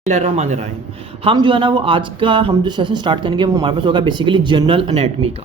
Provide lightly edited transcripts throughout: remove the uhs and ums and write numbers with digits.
बिस्मिल्लाहिर्रहमानिर्रहीम। हम जो है ना वो आज का हम जो सेशन स्टार्ट करेंगे वो हमारे पास होगा बेसिकली जनरल एनाटमी का,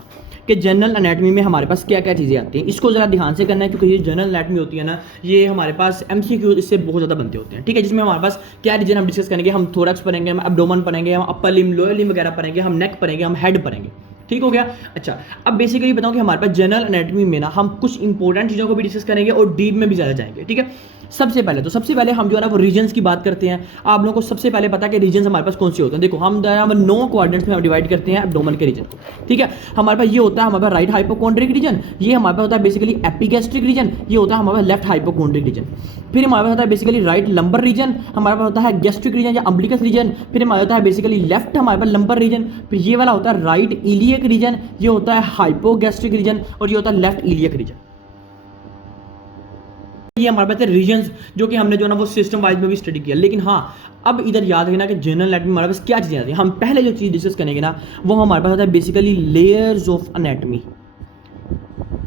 कि जनरल एनाटमी में हमारे पास क्या क्या चीज़ें आती हैं। इसको ज़रा ध्यान से करना है क्योंकि ये जनरल एनाटमी होती है ना, ये हमारे पास एमसीक्यू इससे बहुत ज़्यादा बनते होते हैं। ठीक है, जिसमें हमारे पास क्या रीजन हम डिस्कस करेंगे, हम थोरैक्स पढ़ेंगे, हम एब्डोमेन पढ़ेंगे, हम अपर लिम, लोअर लिम वगैरह पढ़ेंगे, हम नेक पढ़ेंगे, हम हेड पढ़ेंगे। ठीक हो गया। अच्छा, अब बेसिकली बताऊं कि हमारे पास जनरल एनाटमी में ना हम कुछ इंपॉर्टेंट चीज़ों को भी डिस्कस करेंगे और डीप में भी ज़्यादा जाएंगे। ठीक है, सबसे पहले हम जो है ना वो रीजन्स की बात करते हैं। आप लोगों को सबसे पहले पता है कि रीजन्स हमारे पास कौन से होते हैं। देखो, हम 9 क्वाड्रेंट्स में हम डिवाइड करते हैं एब्डोमेन के रीजन को। ठीक है, हमारे पास ये होता है हमारे पास राइट हाइपोकॉन्ड्रिक रीजन, ये हमारे पास होता है बेसिकली एपिगैस्ट्रिक रीजन, ये होता है हमारे पास लेफ्ट हाइपोकॉन्ड्रिक रीजन। फिर हमारे पास होता है बेसिकली राइट लंबर रीजन, हमारे पास होता है गैस्ट्रिक रीजन या अम्बिलिकस रीजन। फिर हमारे होता है बेसिकली लेफ्ट हमारे पास लंबर रीजन। फिर ये वाला होता है राइट इलियक रीजन, ये होता है हाइपोगैस्ट्रिक रीजन, और ये होता है लेफ्ट इलियक रीजन। ये हमारे पास रीजन्स जो कि हमने जो ना वो सिस्टम वाइज में भी स्टडी किया। लेकिन हाँ, अब इधर याद रखना कि जनरल एनाटमी हमारे पास क्या चीज़ें आती हैं। हम पहले जो चीज़ डिस्कस करेंगे ना वो हमारे पास होता है बेसिकली लेयर्स ऑफ एनाटमी।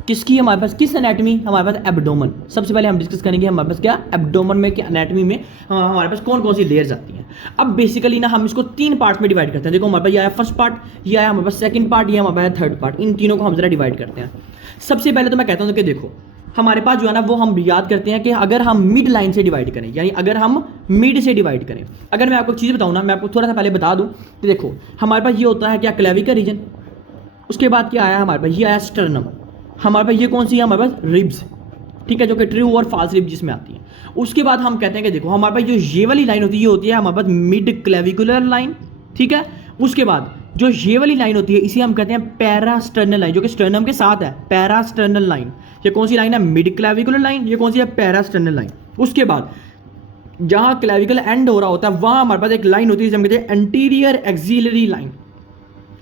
किसकी हमारे पास, किस एनाटमी, हमारे पास एब्डोमेन। सबसे पहले हम डिस्कस करेंगे हमारे पास क्या एब्डोमेन में, क्या एनाटमी में हमारे पास कौन कौन सी लेयर्स आती हैं। अब बेसिकली ना हम इसको 3 पार्ट्स में डिवाइड करते हैं। देखो, हमारे पास ये आया फर्स्ट पार्ट, ये आया हमारे पास सेकंड पार्ट, ये हमारे पास थर्ड पार्ट। इन तीनों को हम जरा डिवाइड करते हैं। सबसे पहले तो मैं कहता हूँ कि देखो, हमारे पास जो है ना वो हम याद करते हैं कि अगर हम मिड लाइन से डिवाइड करें, यानी अगर हम मिड से डिवाइड करें, अगर मैं आपको एक चीज़ बताऊँ ना, मैं आपको थोड़ा सा पहले बता दूँ तो देखो, हमारे पास ये होता है क्या क्लेविकल रीजन, उसके बाद क्या आया हमारे पास, ये आया स्टर्नम, हमारे पास ये कौन सी है हमारे पास रिब्स। ठीक है, जो कि ट्रू और फॉल्स रिब जिसमें आती है। उसके बाद हम कहते हैं कि देखो, हमारे पास जो ये वाली लाइन होती है, ये होती है हमारे पास मिड क्लेविकुलर लाइन। ठीक है, उसके बाद जो ये वाली लाइन होती है इसे हम कहते हैं पैरास्टर्नल लाइन, जो कि स्टर्नम के साथ है। पैरास्टर्नल लाइन ये कौन सी लाइन है, मिड क्लेविकुलर लाइन। ये कौन सी है, पैरास्टर्नल लाइन। उसके बाद जहां क्लेविकल एंड हो रहा होता है वहां हमारे पास एक लाइन होती है जिसे हम कहते हैं anterior axillary line,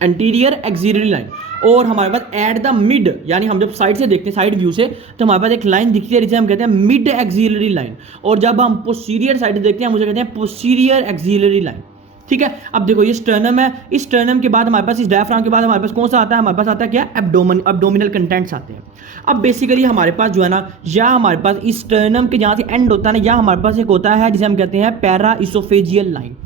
anterior axillary line. और हमारे पास एट द मिड, यानी हम जब साइड से देखते हैं, साइड व्यू से, तो हमारे पास एक लाइन दिखती है जिसे हम कहते हैं मिड एक्सिलरी लाइन। और जब हम पोस्टीरियर साइड देखते हैं, मुझे कहते हैं पोस्टीरियर एक्सिलरी लाइन। ठीक है, अब देखो ये स्टर्नम है, इस स्टर्नम के बाद हमारे पास, इस डायफ्राम के बाद हमारे पास कौन सा आता है, हमारे पास आता है क्या, एब्डोमेन, एब्डोमिनल कंटेंट्स आते हैं। अब बेसिकली हमारे पास जो है ना, या हमारे पास इस स्टर्नम के जहाँ से एंड होता है ना, या हमारे पास एक होता है जिसे हम कहते हैं पैरा इसोफेजियल लाइन।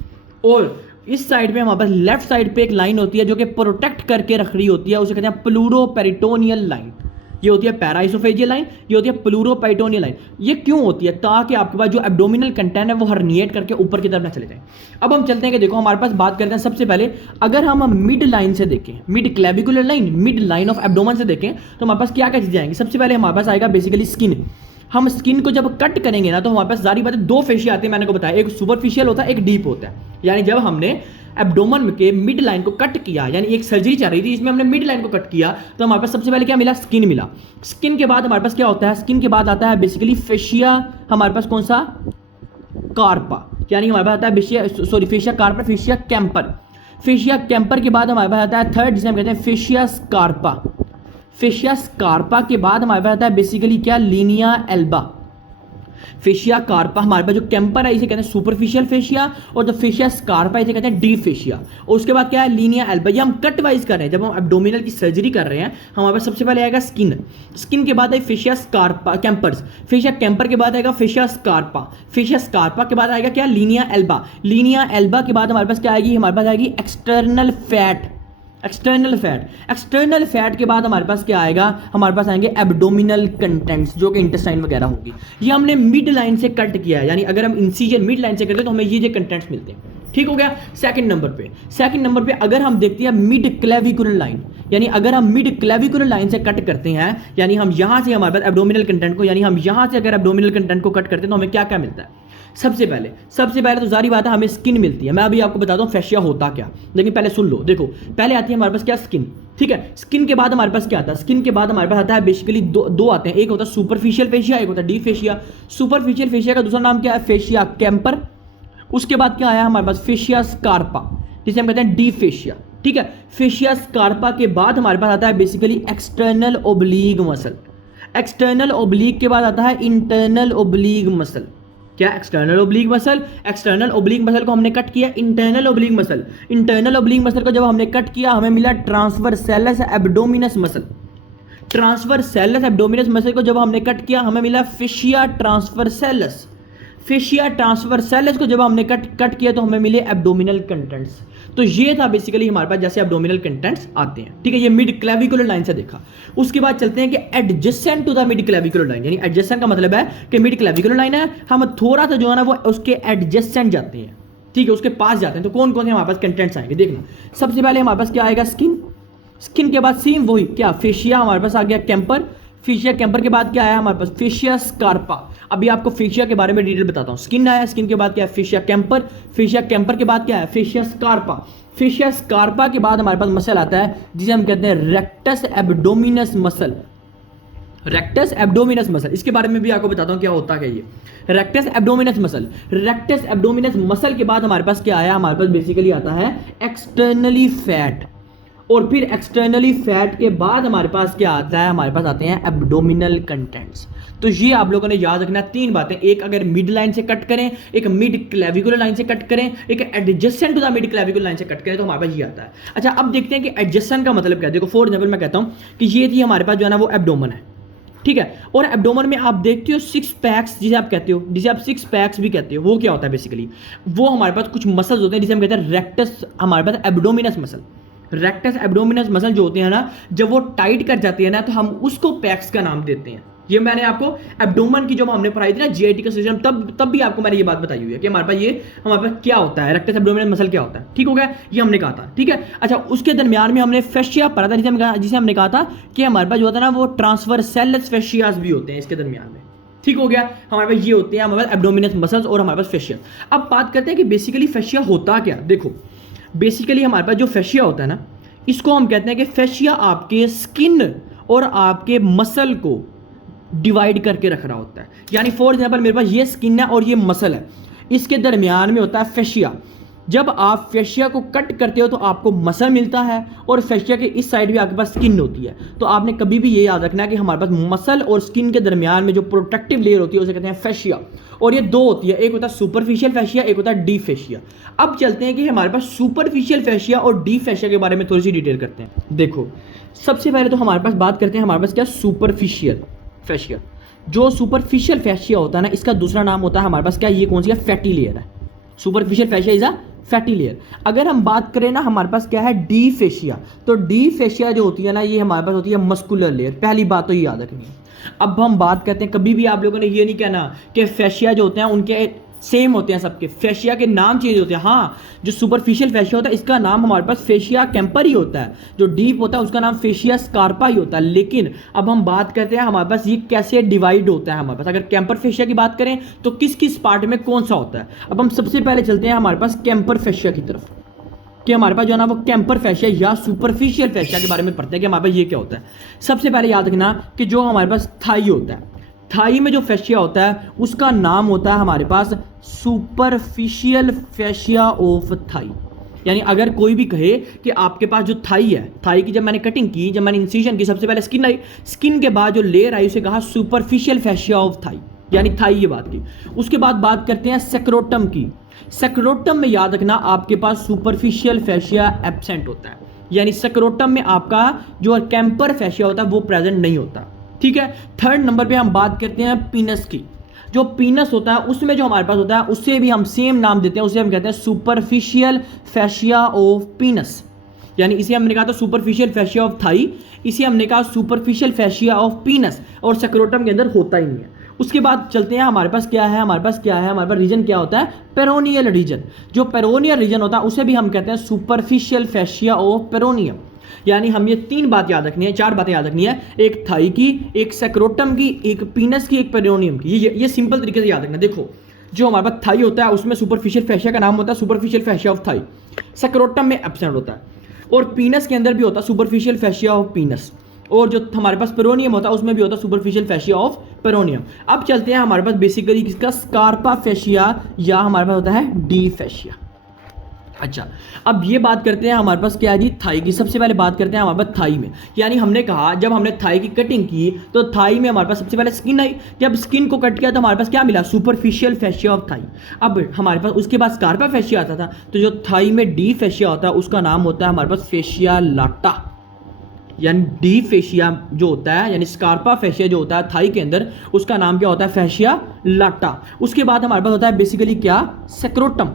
और इस साइड पे हमारे पास लेफ्ट साइड पे एक लाइन होती है जो कि प्रोटेक्ट करके रख रही होती है, उसे कहते हैं प्लूरोपेरिटोनियल लाइन। ये होती है पैराइसोफेजियल लाइन, ये होती है प्लूरोपेरिटोनियल लाइन। ये क्यों होती है, ताकि आपके पास जो एब्डोमिनल कंटेंट है वो हर्निएट करके ऊपर की तरफ ना चले जाए। अब हम चलते हैं कि देखो, हमारे पास बात करते हैं सबसे पहले, अगर हम मिड लाइन से देखें, mid clavicular line, mid line of abdomen से देखें, तो हमारे पास क्या क्या चीजें आएंगी। सबसे पहले हमारे पास आएगा बेसिकली स्किन। हम स्किन को जब कट करेंगे ना तो हमारे पास सारी बातें, 2 फेशिया आते हैं, मैंने को बताया, एक सुपरफिशियल होता है, एक डीप होता है। यानी जब हमने एब्डोमेन के मिड लाइन को कट किया, यानी एक सर्जरी चल रही थी जिसमें हमने मिड लाइन को कट किया, तो हमारे पास सबसे पहले क्या मिला, स्किन मिला। स्किन के बाद हमारे पास क्या होता है, स्किन के बाद आता है बेसिकली फेशिया, हमारे पास कौन सा, कार्पा, यानी हमारे पास आता है fascia कार्पा, fascia camper. Fascia camper के बाद हमारे पास आता है थर्ड, जिसे हम कहते हैं फेशिया स्कार्पा। फेशिया स्कार्पा के बाद हमारे पास आता है बेसिकली क्या, लीनिया एल्बा। फेशिया कार्पा, हमारे पास जो कैंपर है इसे कहते हैं सुपरफिशियल फेशिया, और जो फेशिया स्कार्पा इसे कहते हैं डीप फेशिया। और उसके बाद क्या है, लीनिया एल्बा। ये हम कट वाइज कर रहे हैं, जब हम एब्डोमिनल की सर्जरी कर रहे हैं हमारे पास सबसे पहले आएगा स्किन, स्किन के बाद आएगा फेशिया स्कार्पा कैंपर्स, फेशिया कैंपर के बाद आएगा फेशिया स्कार्पा, फेशिया स्कार्पा के बाद आएगा क्या, लीनिया एल्बा। लीनिया एल्बा के बाद हमारे पास क्या आएगी, हमारे पास आएगी external fat. External fat, external fat के बाद हमारे पास क्या आएगा, हमारे पास आएंगे एब्डोमिनल कंटेंट्स जो कि इंटेस्टाइन वगैरह होगी। ये हमने मिड लाइन से कट किया है, यानी अगर हम इंसीजन मिड लाइन से करते हैं तो हमें ये कंटेंट्स मिलते हैं। ठीक हो गया। सेकंड नंबर पे अगर हम देखते हैं मिड क्लेविकुलर लाइन, यानी अगर हम मिड क्लेविकुलर लाइन से कट करते हैं, यानी हम यहां से हमारे पास एब्डोमिनल कंटेंट को, यानी हम यहां से अगर एब्डोमिनल कंटेंट को कट करते हैं तो हमें क्या क्या मिलता है। सबसे पहले तो जारी बात है, हमें स्किन मिलती है। मैं अभी आपको बताता हूँ फेशिया होता क्या, लेकिन पहले सुन लो। देखो, पहले आती है हमारे पास क्या, स्किन। ठीक है, स्किन के बाद हमारे पास क्या आता है, स्किन के बाद हमारे पास आता है बेसिकली दो आते हैं, एक होता है सुपरफिशियल फेशिया, एक होता है डीप फेशिया। सुपरफिशियल फेशिया का दूसरा नाम क्या है, फेशिया कैंपर। उसके बाद क्या आया हमारे पास, फेशिया स्कार्पा, जिसे हम कहते हैं डीप फेशिया। ठीक है, फेशिया स्कार्पा के बाद हमारे पास आता है basically external oblique muscle. External oblique के बाद आता है इंटरनल ओब्लीग मसल। क्या, external oblique muscle. External oblique muscle को हमने कट किया, internal oblique muscle. Internal oblique muscle को जब हमने कट किया हमें मिला transversalis abdominis muscle. Transversalis abdominis muscle को जब हमने कट किया हमें मिला fascia transversalis. Fascia transversalis को जब हमने कट किया तो हमें मिले एब्डोमिनल कंटेंट्स। तो ये था बेसिकली हमारे पास जैसे एब्डोमिनल कंटेंट्स आते हैं, ठीक है। ये मिड क्लेविकुलर लाइन से देखा। उसके बाद चलते हैं कि adjacent to the mid clavicular line, यानी एडजेसेंट का मतलब है कि मिड क्लेविकुलर लाइन है, हम थोड़ा सा जो है ना वो उसके एडजेसेंट जाते हैं, ठीक है, उसके पास जाते हैं। तो कौन कौन से हमारे पास कंटेंट्स आएंगे देखना। सबसे पहले हमारे पास क्या आएगा, स्किन। स्किन के बाद सेम वही क्या, फेशिया हमारे पास आ गया, कैंपर। फेशिया कैंपर के बाद क्या आया हमारे पास, फेशिया स्कार्पा। अभी आपको फेशिया के बारे में डिटेल बताता हूँ। स्किन आया, स्किन के बाद क्या है, फेशिया कैंपर। फेशिया कैंपर के बाद क्या है, फेशिया स्कार्पा। फेशिया स्कार्पा के बाद हमारे पास मसल आता है जिसे हम कहते हैं rectus abdominis muscle. Rectus abdominis muscle, इसके बारे में भी आपको बताता हूँ क्या होता है ये rectus abdominis muscle. Rectus abdominis muscle के बाद हमारे पास क्या आया, हमारे पास बेसिकली आता है एक्सटर्नली फैट। और फिर एक्सटर्नली फैट के बाद हमारे पास क्या आता है, हमारे पास आते हैं एब्डोमिनल कंटेंट्स। तो ये आप लोगों ने याद रखना तीन बातें, एक अगर मिड लाइन से कट करें, एक मिड क्लेविकुलर लाइन से कट करें, एक adjacent to the mid clavicular line से कट करें, तो हमारे पास ये आता है। अच्छा, अब देखते हैं कि एडजेसेंट का मतलब क्या है। देखो फॉर एग्जाम्पल मैं कहता हूँ कि ये थी हमारे पास जो है ना वो एब्डोमन है, ठीक है। और एब्डोमन में आप देखते हो सिक्स पैक्स जिसे आप कहते हो, जिसे आप सिक्स पैक्स भी कहते हो, वो क्या होता है बेसिकली, वो हमारे पास कुछ मसल्स होते हैं जिसे हम कहते हैं रेक्टस, हमारे पास abdominis muscle. Rectus abdominis muscle जो होते हैं ना, जब वो टाइट कर जाती है ना तो हम उसको पैक्स का नाम देते हैं। ये मैंने आपको एब्डोमन की जब हमने पढ़ाई थी ना जीआईटी का सिस्टम, तब भी आपको मैंने ये बात बताई हुई है कि हमारे पास क्या होता है, रेक्टस एब्डोमिनस मसल क्या होता है, ठीक हो गया, ये हमने कहा था, ठीक है। अच्छा, उसके दरमियान में हमने फेशिया पढ़ा था जिसे हमने कहा था कि हमारे पास जो होता है ना वो ट्रांसवर्सेलस फेशियाज भी होते हैं इसके दरमियान में, ठीक हो गया। हमारे पास ये होते हैं हमारे पास एब्डोमिनस मसल्स और हमारे पास फेशिया। अब बात करते हैं कि बेसिकली फेशिया होता क्या। देखो बेसिकली हमारे पास जो फेशिया होता है ना, इसको हम कहते हैं कि फेशिया आपके स्किन और आपके मसल को डिवाइड करके रख रहा होता है। यानी फॉर एग्जांपल मेरे पास ये स्किन है और ये मसल है, इसके दरमियान में होता है फेशिया। जब आप फेशिया को कट करते हो तो आपको मसल मिलता है और फेशिया के इस साइड भी आपके पास स्किन होती है। तो आपने कभी भी ये याद रखना है कि हमारे पास मसल और स्किन के दरमियान में जो प्रोटेक्टिव लेयर होती है उसे कहते हैं फेशिया। और ये दो होती है, एक होता है सुपरफिशियल फेशिया, एक होता है डीप फेशिया। अब चलते हैं कि हमारे पास सुपरफिशियल फेशिया और डीप फेशिया के बारे में थोड़ी सी डिटेल करते हैं। देखो सबसे पहले तो हमारे पास बात करते हैं हमारे पास क्या, सुपरफिशियल फेशिया। जो सुपरफिशियल फेशिया होता है ना, इसका दूसरा नाम होता है हमारे पास क्या, ये कौन सी है, फैटी लेयर है। Superficial fascia is a fatty layer. अगर हम बात करें ना हमारे पास क्या है, डीप फेशिया। तो डीप फेशिया जो होती है ना, ये हमारे पास होती है मस्कुलर लेयर। पहली बात तो ये याद रखनी है। अब हम बात करते हैं, कभी भी आप लोगों ने ये नहीं कहना कि फेशिया जो होते हैं उनके सेम होते हैं सबके, फेशिया के नाम चेंज होते हैं। हाँ, जो सुपरफिशियल फेशिया होता है इसका नाम हमारे पास फेशिया कैंपर ही होता है, जो डीप होता है उसका नाम फेशिया स्कार्पा ही होता है। लेकिन अब हम बात करते हैं हमारे पास ये कैसे डिवाइड होता है। हमारे पास अगर कैंपर फेशिया की बात करें तो किस किस पार्ट में कौन सा होता है। अब हम सबसे पहले चलते हैं हमारे पास कैंपर फेशिया की तरफ, कि हमारे पास जो है ना वो कैंपर फेशिया या सुपरफिशियल फेशिया के बारे में पढ़ते हैं कि हमारे पास ये क्या होता है। सबसे पहले याद रखना कि जो हमारे पास थाई होता है, थाई में जो फेशिया होता है उसका नाम होता है हमारे पास सुपरफिशियल फेशिया ऑफ थाई। यानी अगर कोई भी कहे कि आपके पास जो थाई है, थाई की जब मैंने कटिंग की, जब मैंने इंसिजन की, सबसे पहले स्किन आई, स्किन के बाद जो लेयर आई उसे कहा सुपरफिशियल फेशिया ऑफ थाई, यानी थाई ये बात की। उसके बाद बात करते हैं सेक्रोटम की। सेक्रोटम में याद रखना आपके पास सुपरफिशियल फेशिया एब्सेंट होता है, यानी सेक्रोटम में आपका जो कैंपर फेशिया होता है वो प्रेजेंट नहीं होता, ठीक है। थर्ड नंबर पे हम बात करते हैं पीनस की। जो पीनस होता है उसमें जो हमारे पास होता है उसे भी हम सेम नाम देते हैं, उसे हम कहते हैं सुपरफिशियल फेशिया ऑफ पीनस। यानी इसे हमने कहा था सुपरफिशियल फेशिया ऑफ थाई, इसे हमने कहा सुपरफिशियल फेशिया ऑफ पीनस, और सेक्रोटम के अंदर होता ही नहीं है। उसके बाद चलते हैं हमारे पास क्या है, हमारे पास रीजन क्या होता है, पेरोनियल रीजन। जो पेरोनियल रीजन होता है उसे भी हम कहते हैं सुपरफिशियल फेशिया ऑफ पेरोनियम। यानी हम ये तीन बात याद रखनी है, चार बातें याद रखनी है, एक थाई की, एक सेक्रोटम की, एक पीनस की, एक पेरोनियम की। ये सिंपल तरीके से याद रखना। देखो जो हमारे पास थाई होता है उसमें सुपरफिशियल फेशिया का नाम होता है सुपरफिशियल फेशिया ऑफ थाई, सेक्रोटम में एब्सेंट होता है, और पीनस के अंदर भी होता है सुपरफिशियल फेशिया ऑफ पीनस, और जो हमारे पास पेरोनियम होता है उसमें भी होता है सुपरफिशियल फेशिया ऑफ पेरोनियम। अब चलते हैं हमारे पास बेसिकली किसका, स्कार्पा फेशिया या हमारे पास होता है डी फेशिया। अच्छा, अब ये बात करते हैं हमारे पास क्या है जी, थाई की। सबसे पहले बात करते हैं हमारे पास थाई में। यानी हमने कहा जब हमने थाई की कटिंग की तो थाई में हमारे पास सबसे पहले स्किन आई, जब स्किन को कट किया तो हमारे पास क्या मिला, सुपरफिशियल फेशिया ऑफ थाई। अब हमारे पास उसके बाद स्कार्पा फेशिया आता था, तो जो थाई में डी फेशिया होता है उसका नाम होता है हमारे पास फेशिया लाटा। यानी डी फेशिया जो होता है, यानी स्कार्पा फेशिया जो होता है थाई के अंदर, उसका नाम क्या होता है? फेशिया लाटा। उसके बाद हमारे पास होता है बेसिकली क्या? सेक्रोटम।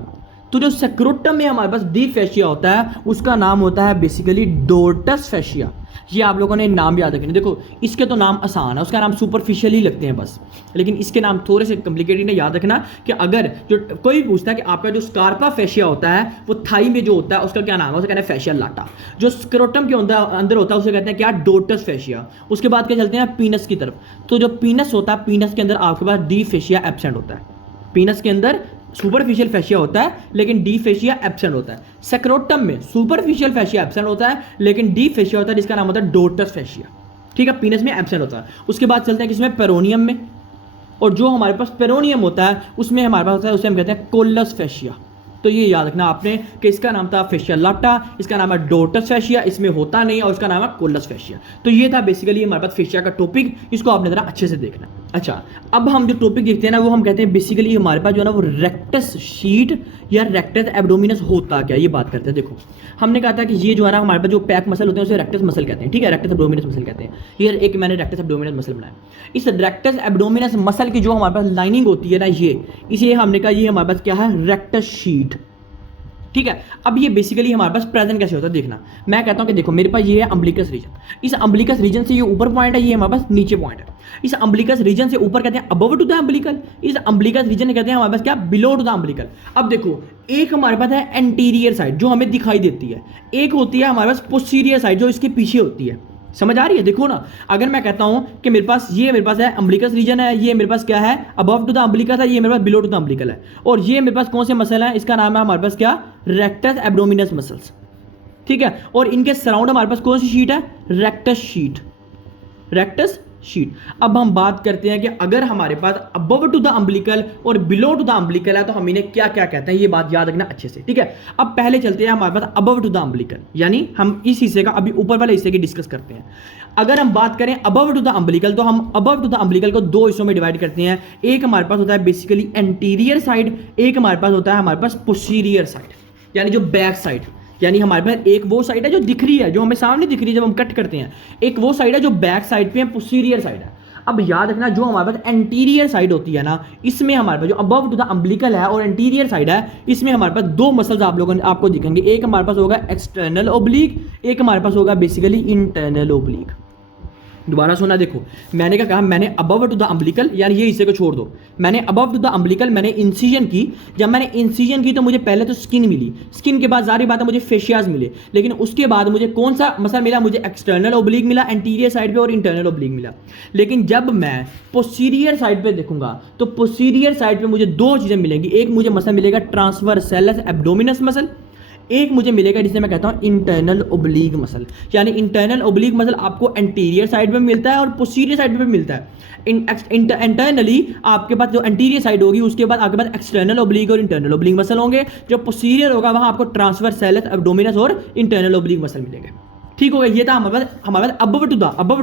तो जो सेक्रोटम में हमारे पास डी फेशिया होता है उसका नाम होता है बेसिकली डोर्टस फेशिया। ये आप लोगों ने नाम याद रखने। देखो इसके तो नाम आसान है, उसका नाम सुपरफिशियल ही लगते हैं बस, लेकिन इसके नाम थोड़े से कॉम्प्लिकेटेड है। याद रखना कि अगर जो कोई भी पूछता है कि आपका जो स्कार्पा फेशिया होता है वो थाई में जो होता है उसका क्या नाम है, उसे कहते हैं फेशिया लाटा। जो स्क्रोटम के अंदर होता है उसे कहते हैं क्या? डोर्टस फेशिया। उसके बाद क्या चलते हैं पीनस की तरफ। तो जो पीनस होता है, पीनस के अंदर आपके पास डी फेशिया एब्सेंट होता है। पीनस के अंदर सुपरफिशियल फेशिया होता है लेकिन डी फेशिया एब्सेंट होता है। सेक्रोटम में सुपरफिशियल फेशिया एब्सेंट होता है लेकिन डी फेशिया होता है जिसका नाम होता है डोर्टस फेशिया। ठीक है, पीनस में एब्सेंट होता है। उसके बाद चलते हैं किसमें? पेरोनियम में। और जो हमारे पास पेरोनियम होता है उसमें हमारे पास होता है, उसे हम कहते हैं कोलस फेशिया। तो ये याद रखना आपने कि इसका नाम था फेशिया लाटा, इसका नाम है डोर्टस फेशिया, इसमें होता नहीं और उसका नाम है कोलस फेशिया। तो ये था बेसिकली हमारे पास फेशिया का टॉपिक, इसको आपने जरा अच्छे से देखना। अच्छा, अब हम जो टॉपिक देखते हैं ना वो हम कहते हैं बेसिकली हमारे पास जो है ना वो रेक्टस शीट या रेक्टस एब्डोमिनस होता क्या, ये बात करते हैं। देखो हमने कहा था कि ये जो है ना हमारे पास जो पैक मसल होते हैं उसे रेक्टस मसल कहते हैं। ठीक है, रेक्टस एब्डोमिनस मसल कहते हैं। ये एक मैंने रेक्टस एब्डोमिनस मसल बनाया। इस रेक्टस एब्डोमिनस मसल की जो हमारे पास लाइनिंग होती है ना, ये इसे हमने कहा ये हमारे पास क्या है? Rectus sheet. ठीक है, अब ये बेसिकली हमारे पास प्रेजेंट कैसे होता है देखना। मैं कहता हूं कि देखो मेरे पास ये है अम्बिलिकस रीजन, इस अम्बिलिकस रीजन से ये ऊपर पॉइंट है, ये हमारे पास नीचे पॉइंट है। इस अम्बिलिकस रीजन से ऊपर कहते हैं अबव टू द अम्बिलिकल, इस अम्बिलिकस रीजन कहते हैं हमारे पास क्या? Below to the umbilical. अब देखो एक हमारे पास है एंटीरियर साइड जो हमें दिखाई देती है, एक होती है हमारे पास पोस्टीरियर साइड जो इसके पीछे होती है। समझ आ रही है? देखो ना, अगर मैं कहता हूं कि मेरे पास है अम्बिलिकस रीजन है, ये मेरे पास क्या है? अबव टू द अम्बिलिकस है, ये मेरे पास बिलो टू द अम्बिलिकल है, और ये मेरे पास कौन से मसल है? इसका नाम है हमारे पास क्या? Rectus abdominis muscles. ठीक है, और इनके सराउंड हमारे पास कौन सी शीट है? Rectus sheet, rectus sheet. अब हम बात करते हैं कि अगर हमारे पास अबव टू द अम्बिलिकल और बिलो टू द अम्बिलिकल है तो हम इन्हें क्या क्या कहते हैं, ये बात याद रखना अच्छे से। ठीक है, अब पहले चलते हैं हमारे पास अबव टू द अम्बिलिकल, यानी हम इस हिस्से का अभी ऊपर वाले हिस्से की डिस्कस करते हैं। अगर हम बात करें अबव टू द अम्बिलिकल तो हम अबव टू द अम्बिलिकल को दो हिस्सों में डिवाइड करते हैं। एक हमारे पास होता है बेसिकली एंटीरियर साइड, एक हमारे पास होता है हमारे पास पोस्टीरियर साइड, यानी जो बैक साइड। यानी हमारे पास एक वो साइड है जो दिख रही है, जो हमें सामने दिख रही है जब हम कट करते हैं, एक वो साइड है जो बैक साइड पे है, पोस्टीरियर साइड है। अब याद रखना जो हमारे पास एंटीरियर साइड होती है ना, इसमें हमारे पास जो अबव टू द अम्बिलिकल है और एंटीरियर साइड है, इसमें हमारे पास दो मसल्स आपको दिखेंगे। एक हमारे पास होगा एक्सटर्नल ओब्लिक, एक हमारे पास होगा बेसिकली इंटरनल ओब्लिक। दोबारा सुना, देखो मैंने क्या कहा? मैंने अबव टू द अम्बिलिकल, यानी ये हिस्से को छोड़ दो, मैंने अबव टू द अम्बिलिकल मैंने इंसिजन की। जब मैंने इंसिजन की तो मुझे पहले तो स्किन मिली, स्किन के बाद जारी बात है मुझे फेशियाज मिले, लेकिन उसके बाद मुझे कौन सा मसल मिला? मुझे एक्सटर्नल ओब्लिक मिला एंटीरियर साइड पे और इंटरनल ओब्लिक मिला। लेकिन जब मैं पोस्टीरियर साइड पे देखूंगा तो पोस्टीरियर साइड पे मुझे दो चीजें मिलेंगी। एक मुझे मसल मिलेगा ट्रांसवर्सैलस एब्डोमिनस मसल, एक मुझे मिलेगा जिसे मैं कहता हूं इंटरनल ओब्लिक मसल। यानी इंटरनल ओब्लिक मसल आपको एंटीरियर साइड में मिलता है और पोस्टीरियर साइड में मिलता है। इंटरनली आपके पास जो एंटीरियर साइड होगी उसके बाद आपके पास एक्सटर्नल ओब्लिक और इंटरनल ओब्लिक मसल होंगे। जो पोस्टीरियर होगा वहां आपको ट्रांसवर्सैलस एब्डोमिनस और इंटरनल ओब्लिक मसल मिलेंगे। ठीक हो गया, ये था हमारे पास अबव टू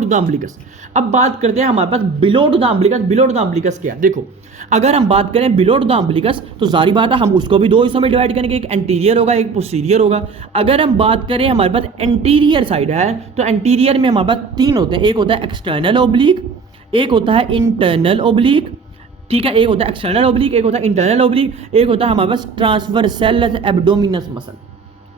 द अम्बिलिकस। अब बात करते हैं हमारे पास below to the umbilicus. Below to the umbilicus क्या? देखो अगर हम बात करें बिलो टू द अम्बिलिकस तो जारी बात है हम उसको भी दो हिस्सों में डिवाइड करेंगे, एक एंटीरियर होगा एक पोस्टीरियर होगा। अगर हम बात करें हमारे पास एंटीरियर साइड है तो एंटीरियर में हमारे पास तीन होते हैं, एक होता है एक्सटर्नल ओब्लिक, एक होता है इंटरनल ओब्लिक। ठीक है, एक होता है एक्सटर्नल ओब्लिक, एक होता है इंटरनल ओब्लिक, एक होता है हमारे पास ट्रांसवर्सैलस एब्डोमिनस मसल।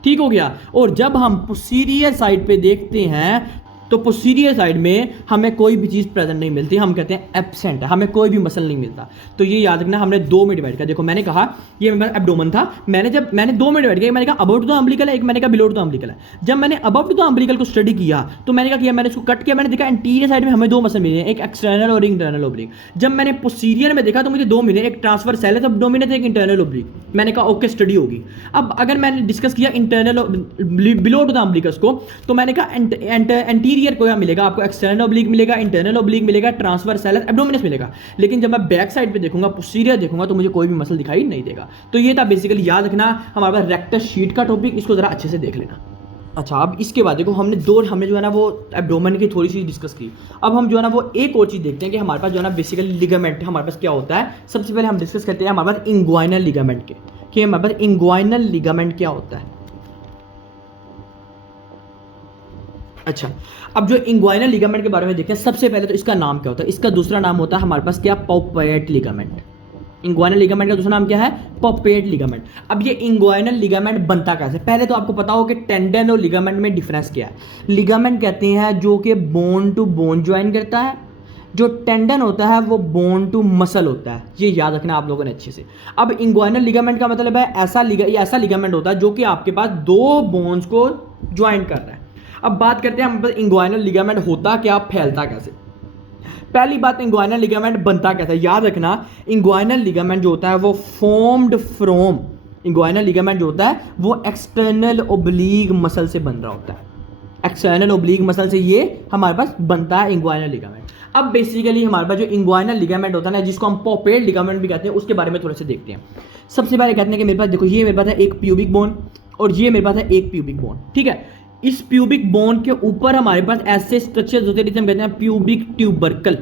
ठीक हो गया। और जब हम पोस्टीरियर साइड पे देखते हैं तो पोस्टीरियर साइड में हमें कोई भी चीज़ प्रेजेंट नहीं मिलती, हम कहते हैं एब्सेंट है, हमें कोई भी मसल नहीं मिलता। तो ये याद रखना हमने दो में डिवाइड किया। देखो मैंने कहा ये मेरे पास एब्डोमेन था, मैंने दो में डिवाइड किया, मैंने कहा अबव टू द अम्बिलिकल है, एक मैंने कहा बिलो टू द अम्बिलिकल है। जब मैंने अबव टू द अम्बिलिकल को स्टडी किया तो मैंने क्या किया? मैंने इसको कट किया, मैंने देखा एंटीरियर साइड में हमें दो मसल मिले, एक एक्सटर्नल और इंटरनल ओब्लिक। जब मैंने पोस्टीरियर में देखा तो मुझे दो मिले, एक ट्रांसवर्सैलस एब्डोमिनस एक इंटरनल ओब्लिक। मैंने कहा ओके स्टडी होगी। अब अगर मैंने डिस्कस किया internal below to the umbilicus को तो मैंने कहा एंटीरियर को क्या मिलेगा? आपको एक्सटर्नल ओब्लिक मिलेगा, इंटरनल ओब्लिक मिलेगा, ट्रांसवर्सैलस एब्डोमिनस मिलेगा। लेकिन जब मैं बैक साइड पे देखूंगा, पोस्टीरियर देखूंगा तो मुझे कोई भी मसल दिखाई नहीं देगा। तो ये था बेसिकली, याद रखना हमारे पास रेक्टस शीट का टॉपिक, इसको जरा अच्छे से देख लेना। अच्छा, अब इसके बाद देखो हमने जो है ना वो एब्डोमेन की थोड़ी सी डिस्कस की। अब हम जो है ना वो एक और चीज़ देखते हैं कि हमारे पास जो है ना बेसिकली लिगामेंट हमारे पास क्या होता है। सबसे पहले हम डिस्कस करते हैं हमारे पास इंग्वाइनल लिगामेंट के, कि हमारे पास इंग्वाइनल लिगामेंट क्या होता है। अच्छा, अब जो इंग्वाइनल लिगामेंट के बारे में देखते हैं, सबसे पहले तो इसका नाम क्या होता है। इसका दूसरा नाम होता है हमारे पास क्या, पॉपेट लिगामेंट। इंग्वाइनल लिगामेंट का दूसरा नाम क्या है, पॉपेट लिगामेंट। अब ये इंग्वाइनल लिगामेंट बनता कैसे, पहले तो आपको पता हो कि टेंडन और लिगामेंट में डिफरेंस क्या है। लिगामेंट कहते हैं जो कि बोन टू बोन ज्वाइन करता है, जो टेंडन होता है वो बोन टू मसल होता है। ये याद रखना आप लोगों ने अच्छे से। अब इंग्वाइनल लिगामेंट का मतलब है ऐसा लिगामेंट होता है जो कि आपके पास दो बोन्स को ज्वाइन कर रहा है। अब बात करते हैं हम इंग्वाइनल लिगामेंट होता क्या, फैलता कैसे। पहली बात, इंग्वाइनल लिगामेंट बनता कैसे, याद रखना इंग्वाइनल लिगामेंट जो होता है वो फॉर्म्ड फ्रॉम, इंग्वाइनल लिगामेंट जो होता है वो एक्सटर्नल ओब्लीक मसल से बन रहा होता है। एक्सटर्नल ओब्लीक मसल से ये हमारे पास बनता है इंग्वाइनल लिगामेंट। अब बेसिकली हमारे पास जो इंग्वाइनल लिगामेंट होता है ना, जिसको हम पॉपेट लिगामेंट भी कहते हैं, उसके बारे में थोड़ा सा देखते हैं। सबसे पहले कहते हैं कि मेरे पास देखो, ये मेरे पास है एक प्यूबिक बोन और ये मेरे पास है एक प्यूबिक बोन, ठीक है। इस प्यूबिक बोन के ऊपर हमारे पास ऐसे स्ट्रक्चर्स होते हैं जिसे हम कहते हैं प्यूबिक ट्यूबरकल।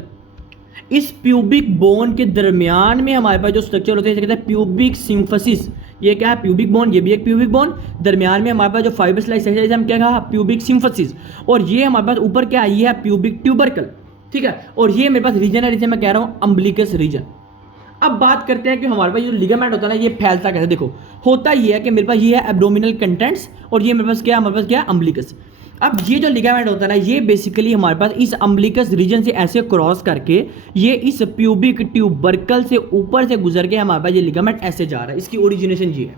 इस प्यूबिक बोन के दरमियान में हमारे पास जो स्ट्रक्चर होते हैं कहते हैं प्यूबिक सिम्फसिस। ये क्या है, प्यूबिक बोन, ये भी एक प्यूबिक बोन। दरमियान में हमारे पास जो फाइबर्स लाइक स्ट्रक्चर हम क्या कहा, प्यूबिक सिम्फसिस। और ये हमारे पास ऊपर क्या है, ये है प्यूबिक ट्यूबरकल, ठीक है। और ये मेरे पास रीजन है जिसे मैं कह रहा हूं अम्बिलिकस रीजन। अब बात करते हैं कि हमारे पास जो लिगामेंट होता है ना, ये फैलता कैसे। देखो, होता ये है कि मेरे पास ये है एब्डोमिनल कंटेंट्स और ये मेरे पास क्या है, हमारे पास क्या है, अम्बिलिकस। अब ये जो लिगामेंट होता है ना, ये बेसिकली हमारे पास इस अम्बिलिकस रीजन से ऐसे क्रॉस करके ये इस प्यूबिक ट्यूबरकल से ऊपर से गुजर के हमारे पास ये लिगामेंट ऐसे जा रहा है। इसकी ओरिजिनेशन ये है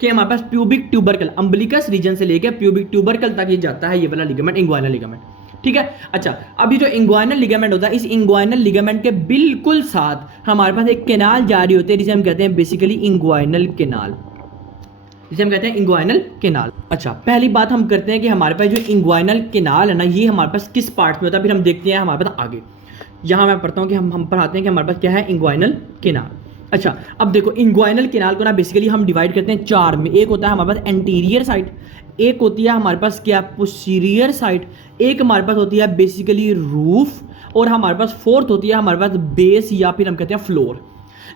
कि हमारे पास प्यूबिक ट्यूबरकल, अम्बिलिकस रीजन से लेकर प्यूबिक ट्यूबरकल तक ये जाता है, ये वाला लिगामेंट, इंग्वाइनल लिगामेंट, ठीक है। अच्छा, अभी जो इंग्वाइनल लिगामेंट होता है, इस इंग्वाइनल लिगामेंट के बिल्कुल साथ हमारे पास एक कैनाल जारी होते हैं जिसे हम कहते हैं बेसिकली इंग्वाइनल कैनाल, जिसे हम कहते हैं इंग्वाइनल कैनाल। अच्छा, पहली बात हम करते हैं कि हमारे पास जो इंग्वाइनल कैनाल है ना, ये हमारे पास किस पार्ट में होता है, फिर हम देखते हैं हमारे पास आगे। यहाँ मैं पढ़ता हूँ कि हम पढ़ाते हैं कि हमारे पास क्या है, इंग्वाइनल कैनाल। अच्छा, अब देखो इंग्वाइनल कैनाल को ना बेसिकली हम डिवाइड करते हैं चार में। एक होता है हमारे पास एंटीरियर साइड, एक होती है हमारे पास क्या, पोस्टीरियर साइड, एक हमारे पास होती है बेसिकली रूफ, और हमारे पास फोर्थ होती है हमारे पास बेस या फिर हम कहते हैं फ्लोर।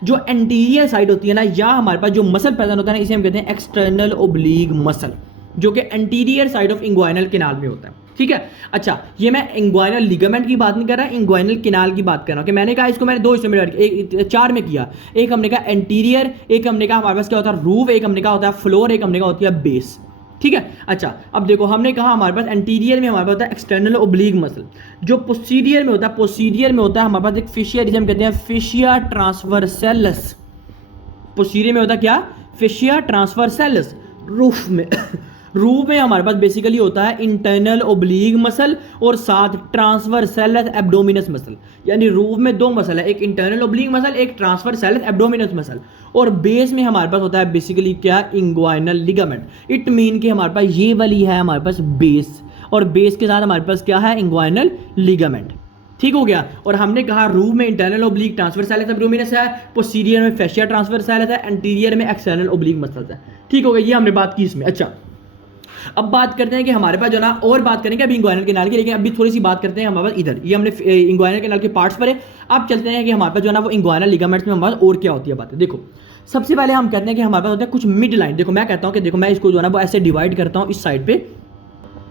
जो एंटीरियर साइड होती है ना, या हमारे पास जो मसल प्रेजेंट होता है ना, इसे हम कहते हैं एक्सटर्नल ओब्लीक मसल, जो कि anterior side of inguinal canal में होता है, ठीक है। अच्छा, ये मैं इंग्वाइनल लिगामेंट की बात नहीं कर रहा, इंग्वाइनल कैनाल की बात कर रहा हूँ कि मैंने कहा इसको मैंने दो हिस्सों में एक चार में किया। एक हमने कहा एंटीरियर, एक हमने कहा हमारे पास क्या होता है रूफ, एक हमने कहा होता है फ्लोर, एक हमने कहा होती है बेस, ठीक है। अच्छा, अब देखो हमने कहा हमारे पास एंटीरियर में हमारे पास होता है एक्सटर्नल ओब्लीक मसल, जो पोस्टीरियर में होता है, पोस्टीरियर में होता है हमारे पास एक फिशिया, जिसे हम कहते हैं फिशिया ट्रांसवर्सैलस। पोस्टीरियर में होता है क्या, फिशिया ट्रांसवर्सैलस। रूफ में रूफ में हमारे पास बेसिकली होता है इंटरनल ओब्लीक मसल और साथ ट्रांसवर्सैलस एब्डोमिनस मसल। यानी रूफ में दो मसल है, एक इंटरनल ओब्लीक मसल, एक ट्रांसवर्सैलस एब्डोमिनस मसल। और बेस में हमारे पास होता है बेसिकली क्या, इंग्वाइनल लिगामेंट। इट मीन कि हमारे पास ये वाली है हमारे पास बेस, और बेस के साथ हमारे पास क्या है, इंग्वाइनल लिगामेंट, ठीक हो गया। और हमने कहा रूफ में इंटरनल ओब्लीक ट्रांसवर्सैलस एब्डोमिनस है, पोस्टीरियर में फैशिया ट्रांसवर्सैलस है, एंटीरियर में एक्सटर्नल ओब्लीक मसल्स है, ठीक हो गया। ये हमने बात की इसमें। अच्छा, अब बात करते हैं कि हमारे पास जो ना, और बात करेंगे अभी इंग्वाइनल कैनाल की, लेकिन अभी थोड़ी सी बात करते हैं हमारे पास इधर। ये हमने इंग्वाइनल कैनाल के पार्ट्स पर है। अब चलते हैं कि हमारे पास जो ना वो इंग्वाइनल लिगामेंट्स में हमारे पास और क्या होती है बातें। देखो, सबसे पहले हम कहते हैं कि हमारे पास होता है कुछ मिड लाइन। देखो मैं कहता हूँ कि देखो मैं इसको जो है ना वो ऐसे डिवाइड करता हूँ इस साइड पे।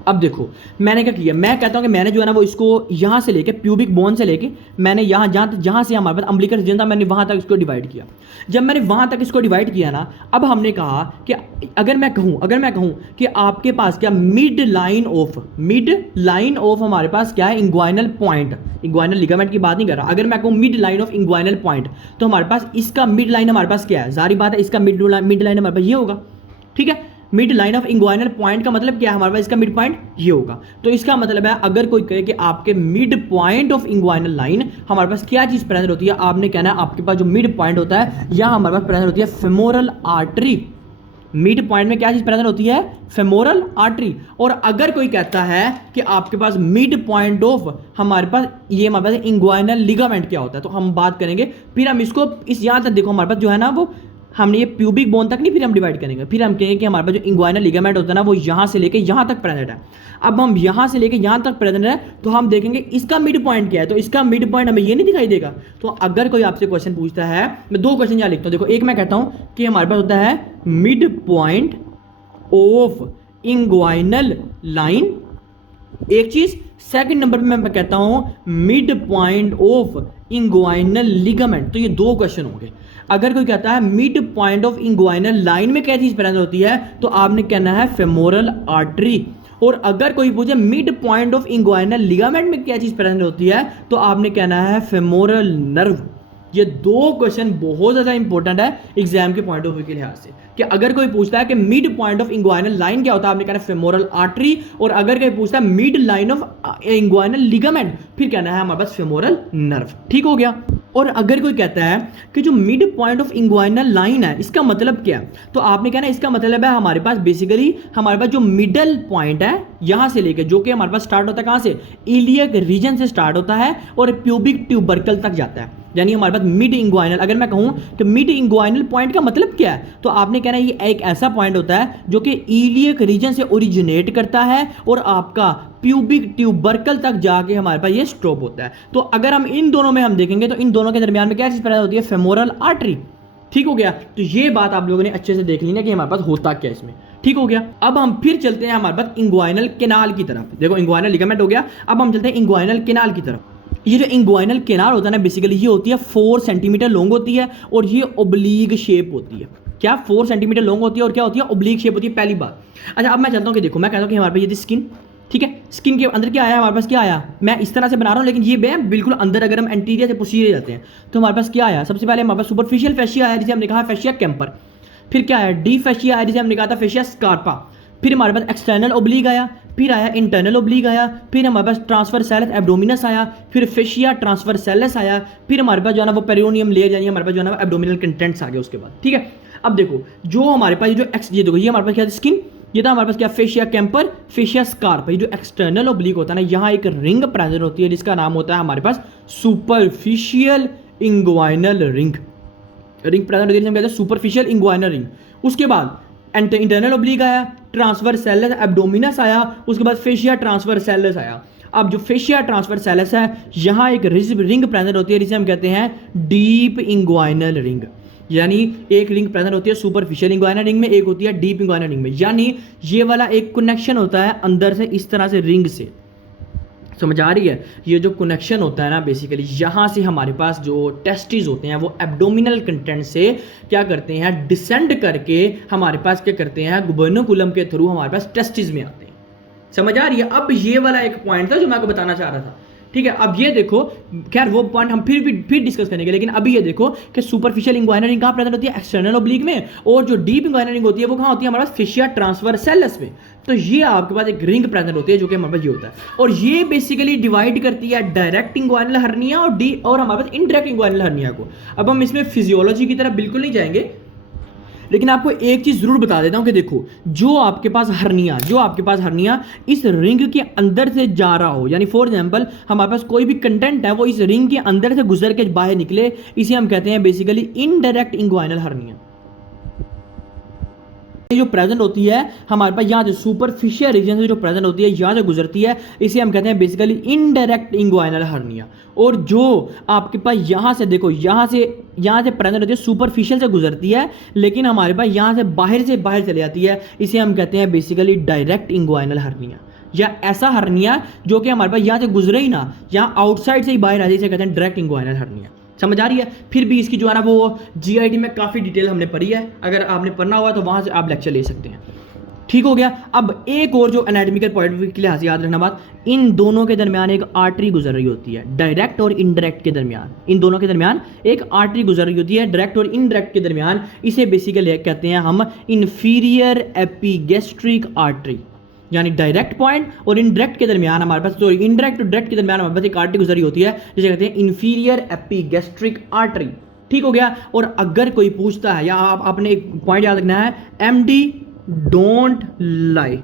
अब देखो मैंने क्या किया, मैं कहता हूँ कि मैंने जो है ना वो इसको यहाँ से लेके प्यूबिक बोन से लेके मैंने यहाँ जहाँ से हमारे पास अम्बिलिकस रीजन था, मैंने वहाँ तक इसको डिवाइड किया। जब मैंने वहाँ तक इसको डिवाइड किया ना, अब हमने कहा कि अगर मैं कहूँ कि आपके पास क्या मिड लाइन ऑफ हमारे पास क्या है, इंग्वाइनल पॉइंट, इंग्वाइनल लिगामेंट की बात नहीं कर रहा। अगर मैं कहूँ mid line of inguinal point, तो हमारे पास इसका मिड लाइन हमारे पास क्या है, जारी बात है इसका मिड लाइन हमारे पास ये होगा, ठीक है। Mid line of inguinal point का मतलब क्या है, हमारे पास इसका मिड पॉइंट ये होगा। तो इसका मतलब है अगर कोई कहे कि आपके mid point of inguinal line हमारे पास क्या चीज प्रेजेंट होती है, आपने कहना है आपके पास जो मिड पॉइंट होता है या हमारे पास प्रेजेंट होती है फेमोरल आर्टरी। मिड पॉइंट में क्या चीज प्रेजेंट होती है, फेमोरल आर्टरी। और अगर कोई कहता है कि आपके पास मिड पॉइंट ऑफ हमारे पास ये हमारे पास इंग्वाइनल लिगामेंट क्या होता है, तो हम बात करेंगे। फिर हम इसको इस यहां तक देखो हमारे पास जो है ना वो हमने ये प्यूबिक बोन तक नहीं, फिर हम डिवाइड करेंगे। फिर हम कहेंगे कि हमारे पास जो इंग्वाइनल लिगामेंट होता है ना वो यहाँ से लेके यहाँ तक प्रेजेंट है। अब हम यहाँ से लेके यहाँ तक प्रेजेंट है तो हम देखेंगे इसका मिड पॉइंट क्या है, तो इसका मिड पॉइंट हमें ये नहीं दिखाई देगा। तो अगर कोई आपसे क्वेश्चन पूछता है, मैं दो क्वेश्चन यहाँ लिखता हूँ। देखो, एक मैं कहता हूँ कि हमारे पास होता है mid point of inguinal line एक चीज। सेकंड नंबर पे मैं कहता हूं mid point of inguinal ligament. तो ये दो क्वेश्चन होंगे। अगर कोई कहता है mid point of inguinal line में क्या चीज प्रेजेंट होती है, तो आपने कहना है फेमोरल आर्टरी। और अगर कोई पूछे mid point of inguinal ligament में क्या चीज प्रेजेंट होती है, तो आपने कहना है फेमोरल नर्व। ये दो क्वेश्चन बहुत ज्यादा इंपॉर्टेंट है एग्जाम के पॉइंट ऑफ व्यू के लिहाज से, कि अगर कोई पूछता है कि mid point of inguinal line क्या होता है, आपने कहना है फेमोरल आर्टरी। और अगर कोई पूछता है mid line of inguinal ligament, फिर कहना है हमारे पास फेमोरल नर्व। ठीक हो गया। और अगर कोई कहता है कि जो mid point of inguinal line है इसका मतलब क्या है, तो आपने कहना है इसका मतलब है हमारे पास बेसिकली हमारे पास जो मिडल पॉइंट है यहां से लेकर, जो कि हमारे पास स्टार्ट होता है कहां से, इलियक रीजन से स्टार्ट होता है और प्यूबिक ट्यूबरकल तक जाता है, यानी हमारे पास मिड इंग्वाइनल। अगर मैं कहूं कि मिड इंग्वाइनल पॉइंट का मतलब क्या है, तो आपने कहना है ये एक ऐसा पॉइंट होता है जो कि इलियक रीजन से ओरिजिनेट करता है और आपका प्यूबिक ट्यूबरकल तक जाके हमारे पास ये स्टॉप होता है। तो अगर हम इन दोनों में हम देखेंगे तो इन दोनों के दरमियान में क्या चीज पैदा होती है, फेमोरल आर्टरी। ठीक हो गया। तो ये बात आप लोगों ने अच्छे से देख ली ना कि हमारे पास होता क्या इसमें। ठीक हो गया। अब हम फिर चलते हैं हमारे पास इंग्वाइनल कैनाल की तरफ। देखो इंग्वाइनल लिगामेंट हो गया, अब हम चलते हैं इंग्वाइनल कैनाल की तरफ। ये जो इंग्वाइनल कैनाल होता है ना, बेसिकली ये होती है 4 सेंटीमीटर लॉन्ग होती है और ये ओब्लीग शेप होती है। क्या 4 सेंटीमीटर लॉन्ग होती है और क्या होती है, ओब्लीग शेप होती है, पहली बात। अच्छा अब मैं चाहता हूँ कि देखो, मैं कहता हूँ कि हमारे पास ये स्किन, ठीक है, स्किन के अंदर क्या आया, हमारे पास क्या आया, मैं इस तरह से बना रहा हूँ लेकिन ये बिल्कुल अंदर, अगर हम एंटीरियर से पोस्टीरियर जाते हैं तो हमारे पास क्या आया, सबसे पहले हमारे पास सुपरफिशियल फेशिया आया जिसे हमने कहा फेशिया कैंपर। फिर क्या आया, डी फेशिया आया जिसे हमने कहा था फेशिया स्कारपा। फिर हमारे पास एक्सटर्नल ओब्लीग आया, फिर आया इंटरनल ओब्लीग आया, फिर हमारे पास ट्रांसवर्सैलस एब्डोमिनस आया, फिर फेशिया ट्रांसवर्सैलस आया, फिर हमारे पास जो है ना वो पेरियोनियम लेयर यानी हमारे पास जो है ना एब्डोमिनल कंटेंट्स आ गए उसके बाद। ठीक है। अब देखो जो हमारे पास ये देखो ये हमारे पास क्या है, स्किन, ये था हमारे पास क्या, फेशिया कैंपर, फेशिया स्कारप। ये जो एक्सटर्नल ओब्लीक होता है ना, यहाँ एक रिंग प्रेजेंट होती है जिसका नाम होता है हमारे पास superficial inguinal ring. Ring present होती है, हम कहते हैं सुपरफिशियल इंग्वाइनल रिंग। उसके बाद इंटरनल ओब्लीक आया, ट्रांसवर्सैलस एब्डोमिनस आया, उसके बाद फेशिया ट्रांसवर्सैलस आया। अब जो फेशिया ट्रांसवर्सैलस है, यहाँ एक रिंग प्रेजेंट होती है जिसे हम कहते हैं डीप इंग्वाइनल रिंग। यानी एक रिंग प्रेजेंट होती है सुपरफिशियल इंग्वाइनल रिंग में, एक होती है डीप इंग्वाइनल रिंग में। यानी ये वाला एक कनेक्शन होता है अंदर से इस तरह से रिंग से, समझ आ रही है। ये जो कनेक्शन होता है ना, बेसिकली यहाँ से हमारे पास जो टेस्टिस होते हैं वो एब्डोमिनल कंटेंट से क्या करते हैं, डिसेंड करके हमारे पास क्या करते हैं, गुबर्नोकुलम के थ्रू हमारे पास टेस्टिस में आते हैं। समझ आ रही है। अब ये वाला एक पॉइंट था जो मैं आपको बताना चाह रहा था। ठीक है। अब ये देखो, खैर वो पॉइंट हम फिर डिस्कस करेंगे, लेकिन अभी ये देखो कि सुपरफिशियल इंग्वाइनल रिंग कहाँ प्रेजेंट होती है, एक्सटर्नल ओब्लीक में, और जो डीप इंग्वाइनल रिंग होती है वो कहाँ होती है, हमारे पास फेशिया ट्रांसवर्सैलस में। तो ये आपके पास एक रिंग प्रेजेंट होती है जो कि हमारे पास ये होता है, और ये बेसिकली डिवाइड करती है डायरेक्ट इंग्वाइनल हर्निया और हमारे पास इनडायरेक्ट इंग्वाइनल हर्निया को। अब हम इसमें फिजियोलॉजी की तरफ बिल्कुल नहीं जाएंगे, लेकिन आपको एक चीज जरूर बता देता हूं कि देखो जो आपके पास हर्निया इस रिंग के अंदर से जा रहा हो, यानी फॉर एग्जांपल हमारे पास कोई भी कंटेंट है वो इस रिंग के अंदर से गुजर के बाहर निकले, इसे हम कहते हैं बेसिकली इनडायरेक्ट इंग्वाइनल हर्निया। जो प्रेजेंट होती है हमारे पास यहाँ से सुपरफिशियल रीजन से जो प्रेजेंट होती है, यहाँ से गुजरती है, इसे हम कहते हैं बेसिकली इनडायरेक्ट इंग्वाइनल हर्निया। और जो आपके पास यहाँ से देखो, यहाँ से प्रेजेंट होती है, सुपरफिशियल से गुजरती है, लेकिन हमारे पास यहाँ से बाहर चले जाती है, इसे हम कहते हैं बेसिकली डायरेक्ट इंग्वाइनल हर्निया। या ऐसा हर्निया जो कि हमारे पास यहाँ से गुजरे ही ना, यहाँ आउटसाइड से ही बाहर आ जाए, इसे कहते हैं डायरेक्ट इंग्वाइनल हर्निया। समझ आ रही है। फिर भी इसकी जो है ना वो जीआईडी में काफ़ी डिटेल हमने पढ़ी है, अगर आपने पढ़ना हुआ तो वहाँ से आप लेक्चर ले सकते हैं। ठीक हो गया। अब एक और जो एनाटॉमिकल पॉइंट के लिहाज से याद रखना बात, इन दोनों के दरमियान एक आर्टरी गुजर रही होती है, डायरेक्ट और इनडायरेक्ट के दरमियान, इन दोनों के दरमियान एक आर्टरी गुजर रही होती है डायरेक्ट और इनडायरेक्ट के दरमियान। इसे बेसिकली कहते हैं हम इन्फीरियर एपिगैस्ट्रिक आर्टरी। यानी डायरेक्ट पॉइंट और इनडायरेक्ट के दरमियान हमारे पास, तो इनडायरेक्ट और डायरेक्ट के दरमियान हमारे पास एक आर्टरी गुजरी होती है जिसे कहते हैं इन्फीरियर एपिगैस्ट्रिक आर्टरी। ठीक हो गया। और अगर कोई पूछता है, या आपने एक पॉइंट याद रखना है, एमडी डोंट लाई।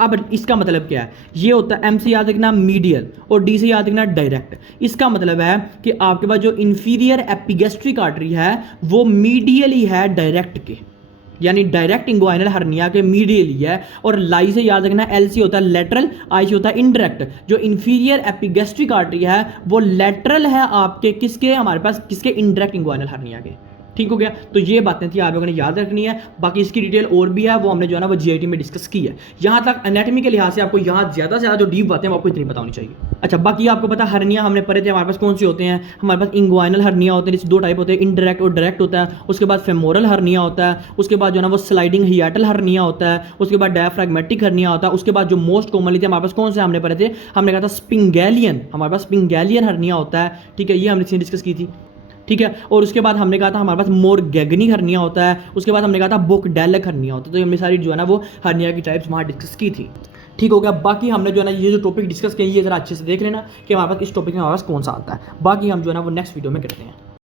अब इसका मतलब क्या है, ये होता है एम से याद रखना मीडियल और डी से याद रखना डायरेक्ट। इसका मतलब है कि आपके पास जो इन्फीरियर एपिगैस्ट्रिक आर्टरी है वो मीडियली है डायरेक्ट के, यानी डायरेक्ट इंग्वाइनल हर्निया के मीडियली है। और लाई से याद रखना, एल से होता है लेटरल, आई से होता है इनडायरेक्ट। जो इन्फीरियर एपिगैस्ट्रिक आर्टरी है वो लेटरल है आपके किसके, हमारे पास किसके, इनडायरेक्ट इंग्वाइनल हर्निया के। ठीक हो गया। तो ये बातें थी आप लोगों ने याद रखनी है, बाकी इसकी डिटेल और भी है, वो हमने जो है ना वो जीआईटी में डिस्कस की है। यहाँ तक एनाटॉमी के लिहाज से आपको यहाँ ज़्यादा से ज़्यादा जो डीप बातें हैं वो आपको इतनी पता होनी चाहिए। अच्छा, बाकी आपको पता हर्निया हमने पढ़े थे, हमारे पास कौन से होते हैं, हमारे पास इंग्वाइनल हर्निया होते हैं, जिससे 2 टाइप होते हैं, इनडायरेक्ट और डायरेक्ट होता है। उसके बाद फेमोरल हर्निया होता है, उसके बाद जो है ना वो स्लाइडिंग हियाटल हर्निया होता है, उसके बाद डायफ्रैग्मेटिक हर्निया होता है, उसके बाद जो मोस्ट कॉमनली थे हमारे पास कौन से हमने पढ़े थे, हमने कहा था स्पिंगेलियन, हमारे पास स्पिंगेलियन हर्निया होता है, ठीक है, ये हमने डिस्कस की थी, ठीक है। और उसके बाद हमने कहा था हमारे पास मोरगैगनी हर्निया होता है, उसके बाद हमने कहा था बोकडेलिक हर्निया होता है। तो हमने सारी जो है ना वो हर्निया की टाइप्स वहाँ डिस्कस की थी, ठीक हो गया। बाकी हमने जो है ना ये जो टॉपिक डिस्कस किए ये जरा अच्छे से देख लेना कि हमारे पास इस टॉपिक में हमारे पास कौन सा आता है, बाकी हम जो है ना वो नेक्स्ट वीडियो में करते हैं।